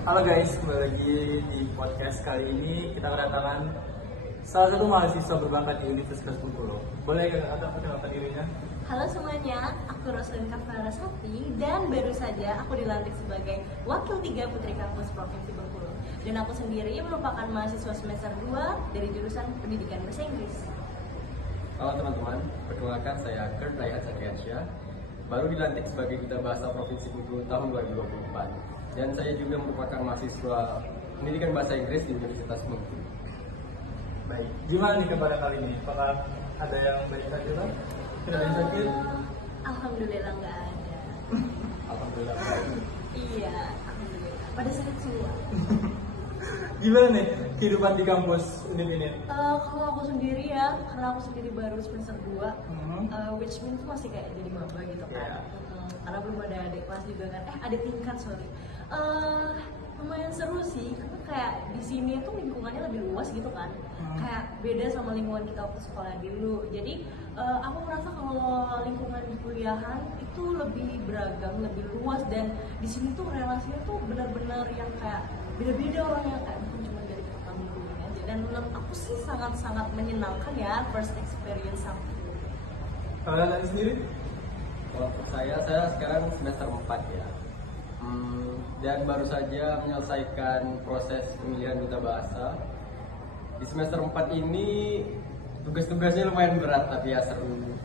Halo guys, kembali lagi di podcast kali ini kita kedatangan salah satu mahasiswa berbakat di Universitas Bengkulu. Boleh kata perkenalkan dirinya? Halo semuanya, aku Roslyn Kafarasati dan baru saja aku dilantik sebagai Wakil 3 Putri Kampus Provinsi Bengkulu. Dan aku sendiri merupakan mahasiswa semester 2 dari jurusan Pendidikan Bahasa Inggris. Halo teman-teman, perkenalkan saya Kurt Raihat Satriansyah, baru dilantik sebagai Duta Bahasa Provinsi Bengkulu tahun 2024. Dan saya juga merupakan mahasiswa Pendidikan Bahasa Inggris di Universitas Bengkulu. Baik, gimana nih kabar kali ini? Apakah ada yang baik saja kan? Tidak ada yang sakit? Alhamdulillah nggak ada. Alhamdulillah baik. Iya, alhamdulillah. Pada sehat semua. Gimana nih kehidupan di kampus ini? Kalau aku sendiri ya, karena aku sendiri baru semester 2, which means masih kayak jadi maba gitu kan. Yeah. Karena belum ada adik kelas juga kan. Adik tingkat sorry. Lumayan seru sih, karena kayak di sini tuh lingkungannya lebih luas gitu kan. Kayak beda sama lingkungan kita waktu sekolah dulu. Jadi aku merasa kalau lingkungan di kuliahan itu lebih beragam, lebih luas, dan di sini tuh relasinya tuh benar-benar yang kayak beda-beda orangnya, kayak bukan cuma dari kota Bengkulu aja. Dan menurut aku sih sangat-sangat menyenangkan ya first experience aku. Kalian sendiri? Kalau untuk saya sekarang semester 4 ya. Dan baru saja menyelesaikan proses pemilihan duta bahasa. Di semester 4 ini tugas-tugasnya lumayan berat tapi ya seru.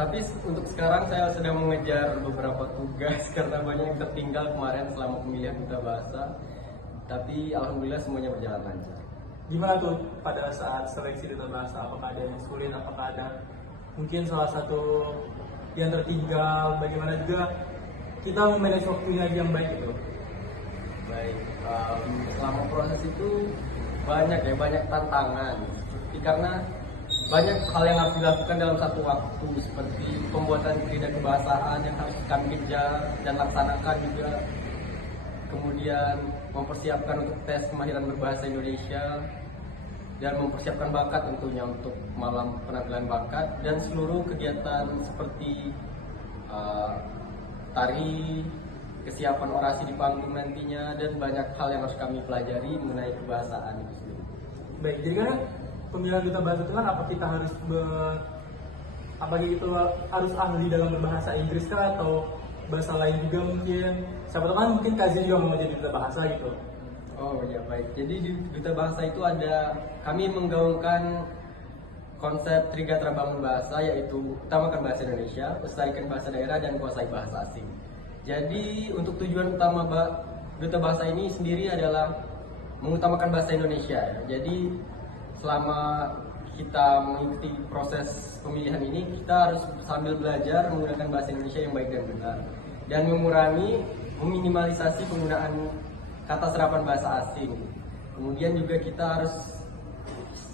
Tapi untuk sekarang saya sedang mengejar beberapa tugas karena banyak yang tertinggal kemarin selama pemilihan duta bahasa. Tapi alhamdulillah semuanya berjalan lancar. Gimana tuh pada saat seleksi duta bahasa? Apakah ada yang sulit? Apakah ada mungkin salah satu yang tertinggal? Bagaimana juga kita memanage waktunya yang baik itu? Baik, selama proses itu banyak tantangan. Seperti karena banyak hal yang harus dilakukan dalam satu waktu, seperti pembuatan berita kebahasaan yang harus kami kejar dan laksanakan juga. Kemudian mempersiapkan untuk tes kemahiran berbahasa Indonesia dan mempersiapkan bakat tentunya untuk malam penampilan bakat dan seluruh kegiatan seperti tari, kesiapan orasi di panggung nantinya, dan banyak hal yang harus kami pelajari mengenai kebahasaan itu sendiri. Baik, jadi kan pemilihan duta bahasa itu kan apa kita harus harus ahli dalam berbahasa Inggris kah atau bahasa lain juga mungkin? Siapa tahu kan mungkin Kazi juga mau jadi duta bahasa gitu. Oh ya baik, jadi di duta bahasa itu kami menggaungkan konsep Trigatra Bangun Bahasa, yaitu utamakan bahasa Indonesia, lestarikan bahasa daerah, dan kuasai bahasa asing. Jadi untuk tujuan utama duta bahasa ini sendiri adalah mengutamakan bahasa Indonesia. Jadi selama kita mengikuti proses pemilihan ini, kita harus sambil belajar menggunakan bahasa Indonesia yang baik dan benar, dan meminimalisasi penggunaan kata serapan bahasa asing. Kemudian juga kita harus,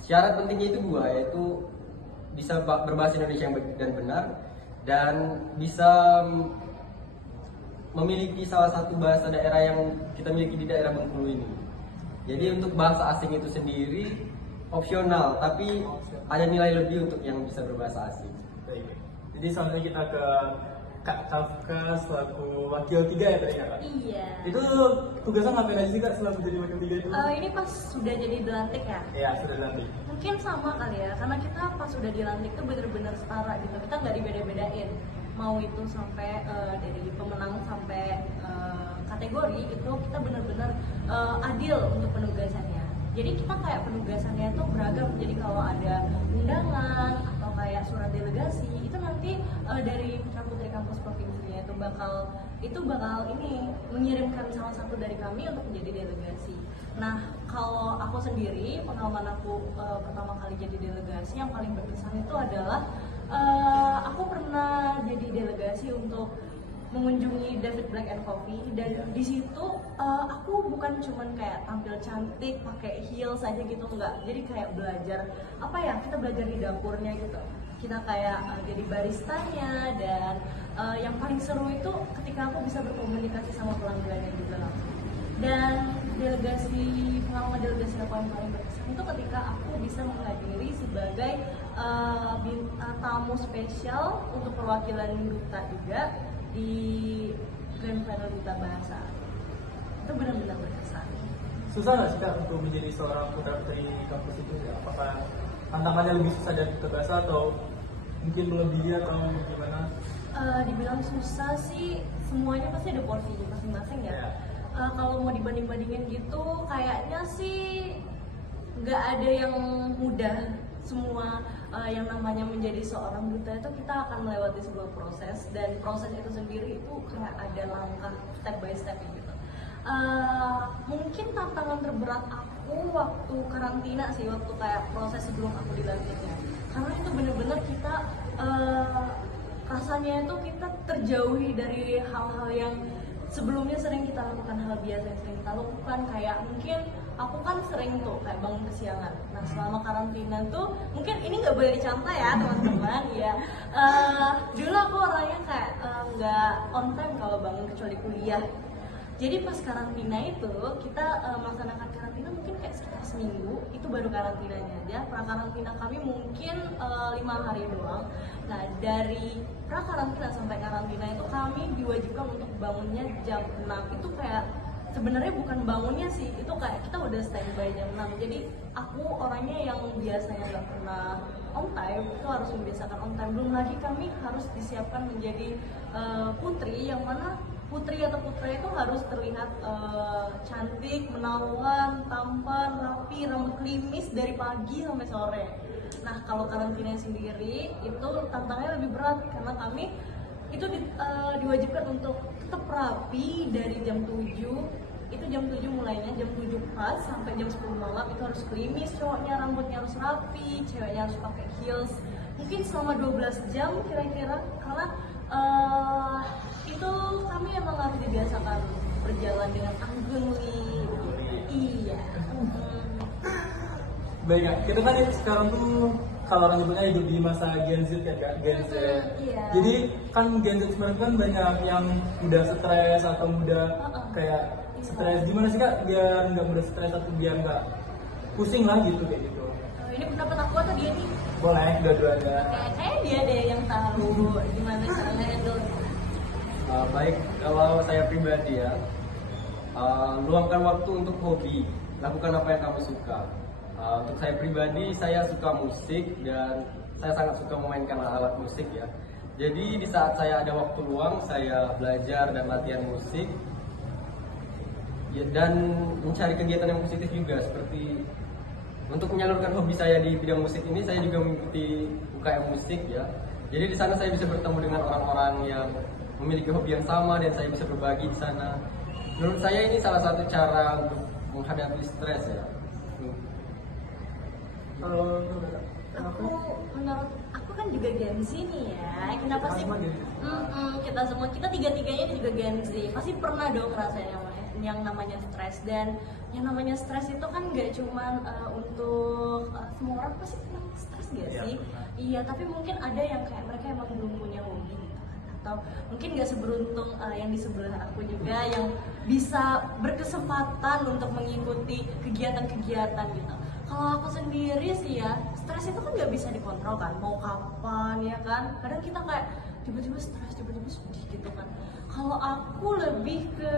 syarat pentingnya itu dua, yaitu bisa berbahasa Indonesia yang baik dan benar, dan bisa memiliki salah satu bahasa daerah yang kita miliki di daerah Bengkulu ini. Jadi untuk bahasa asing itu sendiri opsional, tapi ada nilai lebih untuk yang bisa berbahasa asing. Baik. Jadi selanjutnya kita ke Kak Kafka selaku wakil 3 ya tadi Kak? Iya. Itu tugasnya ngapain aja sih Kak selaku jadi wakil 3 itu? Ini pas sudah jadi dilantik ya? Iya, sudah dilantik. Mungkin sama kali ya, karena kita pas sudah dilantik tuh bener-bener setara gitu. Kita nggak dibeda-bedain, mau itu sampai dari pemenang sampai kategori itu kita bener-bener adil untuk penugasannya. Jadi kita kayak penugasannya itu beragam. Jadi kalau ada undangan atau kayak surat delegasi itu nanti dari Putra Putri Kampus Provinsinya itu bakal ini mengirimkan salah satu dari kami untuk menjadi delegasi. Nah, kalau aku sendiri, pengalaman aku pertama kali jadi delegasi yang paling berkesan itu adalah aku pernah jadi delegasi untuk mengunjungi David Black and Coffee, dan di situ aku bukan cuman kayak tampil cantik pakai heels aja gitu, enggak. Jadi kayak belajar kita belajar di dapurnya gitu. Kita kayak jadi baristanya, dan yang paling seru itu ketika aku bisa berkomunikasi sama pelanggannya juga. Dan pengalaman delegasi aku yang paling berkesan itu ketika aku bisa menghadiri sebagai tamu spesial untuk perwakilan duta juga di Grand Final Duta Bahasa. itu benar-benar berkesan. Susah nggak sih Kak untuk menjadi seorang putra putri kampus itu ya? Apakah tantangannya lebih susah dari Duta Bahasa atau mungkin melebihi atau gimana? Dibilang susah sih, semuanya pasti ada porsinya masing-masing ya. Ya. Kalau mau dibanding-bandingin gitu, kayaknya sih nggak ada yang mudah. Semua yang namanya menjadi seorang duta itu kita akan melewati sebuah proses, dan proses itu sendiri itu kayak ada langkah step by step gitu. Mungkin tantangan terberat aku waktu karantina sih, waktu kayak proses sebelum aku dilantiknya, karena itu bener-bener kita rasanya itu kita terjauhi dari hal-hal yang sebelumnya sering kita lakukan, hal biasa yang sering kita lakukan. Kayak mungkin aku kan sering tuh kayak bangun kesiangan. Nah selama karantina tuh mungkin ini nggak boleh dicontoh ya teman-teman ya. Dulu aku orangnya kayak nggak on time kalau bangun kecuali kuliah. Jadi pas karantina itu kita melaksanakan karantina mungkin kayak sekitar seminggu, itu baru karantinanya aja. Pra-karantina kami mungkin 5 hari doang. Nah dari pra-karantina sampai karantina itu kami diwajibkan untuk bangunnya jam 6. Itu kayak sebenarnya bukan bangunnya sih, itu kayak kita udah standby jam 6. Jadi aku orangnya yang biasanya nggak pernah on time, itu harus membiasakan on time. Belum lagi kami harus disiapkan menjadi putri, yang mana putri atau putra itu harus terlihat cantik, menawan, tampan, rapi, rambut klimis dari pagi sampai sore. Nah kalau karantina sendiri itu tantangannya lebih berat, karena kami itu diwajibkan untuk tetap rapi dari jam 7. Itu jam 7 mulainya, jam 7 pas sampai jam 10 malam itu harus klimis, cowoknya rambutnya harus rapi, ceweknya harus pakai heels. Mungkin selama 12 jam kira-kira, karena itu kami emang harus dibiasakan berjalan dengan anggun nih. Iya. Baik Kak, kita kan sekarang tuh kalau orang nyebutnya hidup di masa Gen Z ya Kak, Gen Z. Iya. Jadi kan Gen Z sebenarnya kan banyak yang mudah stres atau mudah kayak stres. Gimana sih Kak biar nggak mudah stres atau biar nggak pusing lah gitu kayak gitu? Ini pendapat aku atau dia nih? Boleh, dua-duanya. Kayak dia deh yang tahu gimana cara handle. Baik, kalau saya pribadi ya, luangkan waktu untuk hobi, lakukan apa yang kamu suka. Untuk saya pribadi, saya suka musik dan saya sangat suka memainkan alat musik ya. Jadi di saat saya ada waktu luang, saya belajar dan latihan musik ya, dan mencari kegiatan yang positif juga, seperti untuk menyalurkan hobi saya di bidang musik ini. Saya juga mengikuti UKM musik ya. Jadi di sana saya bisa bertemu dengan orang-orang yang memiliki hobi yang sama dan saya bisa berbagi di sana. Menurut saya ini salah satu cara untuk menghadapi stres ya. Menurut aku kan juga Gen Z nih ya. Kenapa sih? Kita tiga-tiganya juga Gen Z. Pasti pernah dong ngerasain yang namanya stres, dan yang namanya stres itu kan nggak cuman untuk semua orang pasti pernah stres gak sih? Iya, tapi mungkin ada yang kayak mereka emang belum punya hobi gitu kan, atau mungkin nggak seberuntung yang di sebelah aku juga yang bisa berkesempatan untuk mengikuti kegiatan-kegiatan gitu. Kalau aku sendiri sih ya, stres itu kan nggak bisa dikontrol kan, mau kapan ya kan. Kadang kita kayak tiba-tiba stres, tiba-tiba sedih gitu kan. Kalau aku lebih ke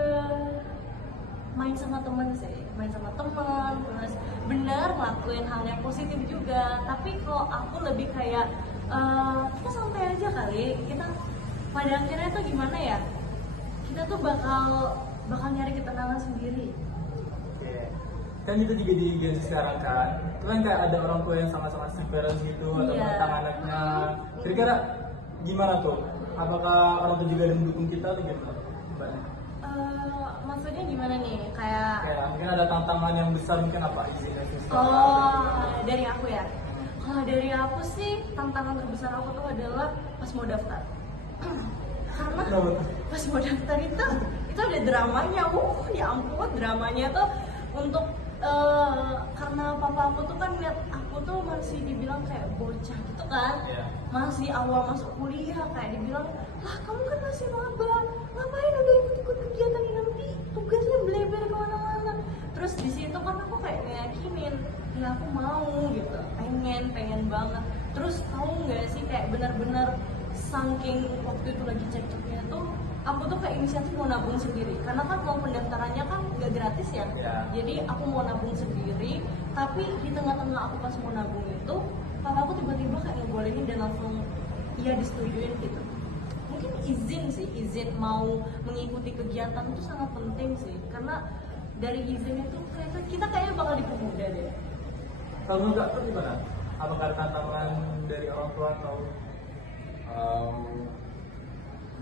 main sama temen sih, main sama temen, terus bener ngelakuin hal yang positif juga. Tapi kalau aku lebih kayak kita santai aja kali, kita pada akhirnya tuh gimana ya, kita tuh bakal nyari ketenangan sendiri. Kan itu juga di Gen Z sekarang kan, itu kan kayak ada orang tua yang sangat-sangat strict parents gitu atau tentang anaknya. Kira-kira gimana tuh? Apakah orang tua juga ada mendukung kita atau gimana? Maksudnya gimana nih? Kayak mungkin ada tantangan yang besar, mungkin apa isinya? Dari aku ya. Kalau dari aku sih tantangan terbesar aku tuh adalah pas mau daftar. Karena pas mau daftar itu ada dramanya. Ya ampun, dramanya tuh untuk karena papa aku tuh kan lihat aku tuh masih dibilang kayak bocah gitu kan, masih awal masuk kuliah, kayak dibilang, lah kamu kan masih maba, ngapain udah ikut kegiatan ini, nanti tugasnya bleber kemana-mana. Terus di situ kan aku kayak ngeyakinin, ya aku mau gitu, pengen banget. Terus tahu nggak sih kayak benar-benar saking waktu itu lagi cekcoknya tuh aku tuh kayak inisiatif mau nabung sendiri karena kan mau pendaftarannya kan nggak gratis ya. Jadi aku mau nabung sendiri, tapi di tengah-tengah aku pas mau nabung itu papa aku tiba-tiba kayak ngebolehin dan langsung iya disetujuin gitu. Mungkin izin mau mengikuti kegiatan itu sangat penting sih, karena dari izin itu kita kayaknya bakal dipermudah deh. Kalau enggak tuh gimana? Apakah ada tantangan dari orang tua atau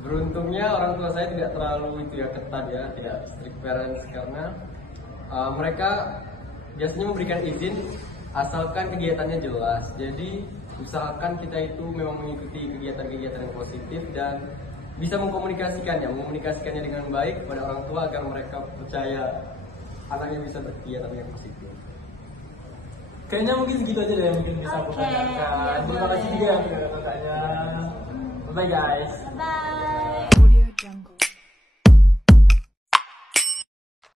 beruntungnya orang tua saya tidak terlalu itu ya ketat ya, tidak strict parents karena mereka biasanya memberikan izin asalkan kegiatannya jelas. Jadi usahakan kita itu memang mengikuti kegiatan-kegiatan yang positif dan bisa mengkomunikasikannya dengan baik kepada orang tua agar mereka percaya anaknya bisa berkegiatan yang positif. kayaknya mungkin segitu aja deh yang mungkin bisa aku Oke, tanyakan. iya, Terima kasih boleh. juga ya kakaknya. Bye guys. Bye.